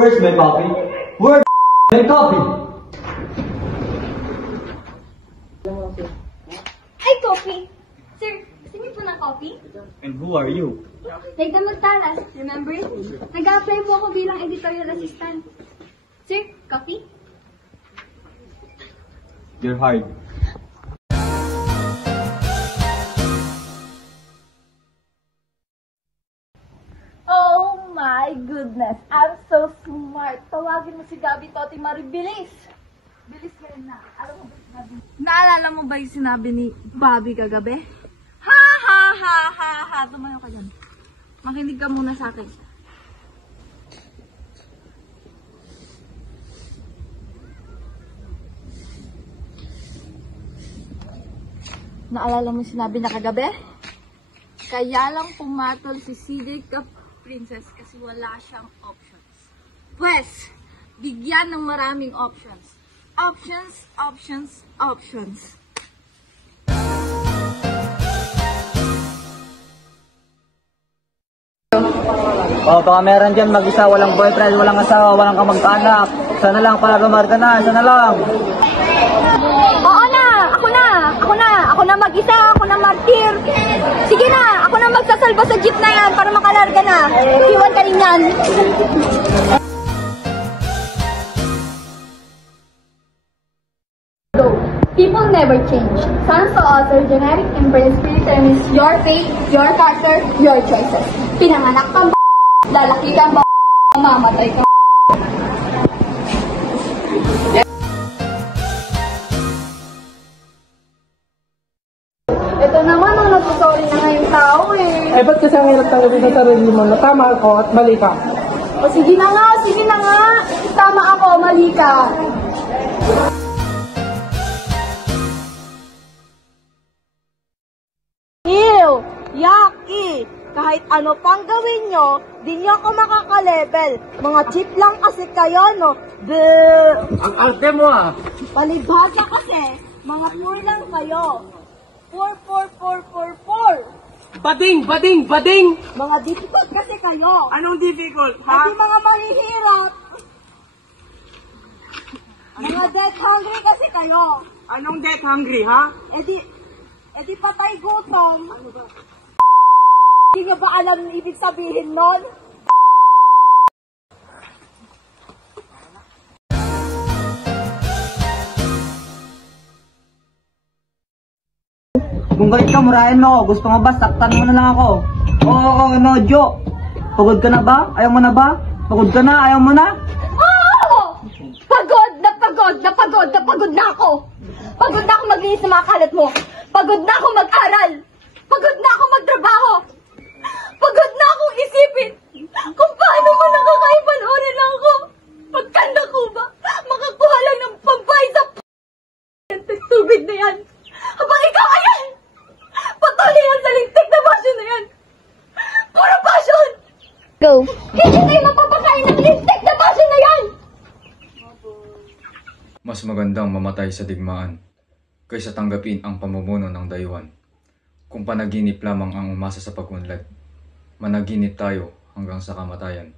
Where's my coffee? Where's my coffee? Ay, coffee! Sir, gusto niyo po ng coffee? And who are you? Like the Magtalas, remember it? Nag-apply po ako bilang editorial assistant. Sir, coffee? You're hired. Oh my goodness, I'm so smart. Tawagin mo si Gabi Toti Maribilis. Bilis ka rin na. Alam mo ba yung sinabi? Naalala mo ba yung sinabi ni Bobby kagabi? Ha ha ha ha ha. Tumayo ka dyan. Makinig ka muna sa akin. Naalala mo yung sinabi na kagabi? Kaya lang pumatol si CJ ka Princess kasi wala siyang options. Pwes, bigyan ng maraming options. Options, options, options. Oh, baka meron dyan mag-isa, walang boyfriend, walang asawa, walang kamag-anak. Sana lang para gumarda na, sana lang. Oo na! Ako na mag-isa! Ako na martir! Sige na! Ako na magsasalba sa jeep na yan para makalarga na! Iwan ka rin yan! People never change. Sans the author, generic imprint determines your fate, your character, your choices. Pinanganak kang lalaki kang mamatay kang Ito naman ang nagsusorry na ngayong tao eh. Eh, ba't kasi ang hirap tanggapin sa sarili mo na tama ako at mali ka? O sige na nga! Tama ako, mali ka. Ew! Yucky! Kahit ano pang gawin nyo, di nyo ako makaka-level. Mga cheap lang kasi kayo, no? Bleh! Ang arte mo ah! Palibhasa kasi, mga poor lang kayo. Poor. Bading! Mga difficult kasi kayo. Anong difficult, ha? Kasi mga mahihirap. Mga death hungry kasi kayo. Anong death hungry, ha? E di patay gutom. Hindi nyo ba alam ang ibig sabihin nun? Kung galit ka, murahin mo ako. Gusto mo ba, saktan mo na lang ako. Oo, no, Jo. Pagod ka na ba? Ayaw mo na ba? Pagod ka na? Ayaw mo na? Oo! Pagod na ako! Pagod na ako maglinis ng mga kalat mo! Pagod na ako mag-aral! Pagod na ako magtrabaho! Pagod na akong isipin kung paano mo nakakaipanoorin lang ako! Pagkanda ko ba? Makakuha lang ng pambayad sa tubig na yan! Habang ikaw ayan! Patuloy yan sa lintik na passion na yan! Puro passion! Go! Hindi tayo mapapakain ng lintik na passion na yan! Mas magandang mamatay sa digmaan kaysa tanggapin ang pamumuno ng dayuhan. Kung panaginip lamang ang umasa sa pag-unlad, managinip tayo hanggang sa kamatayan.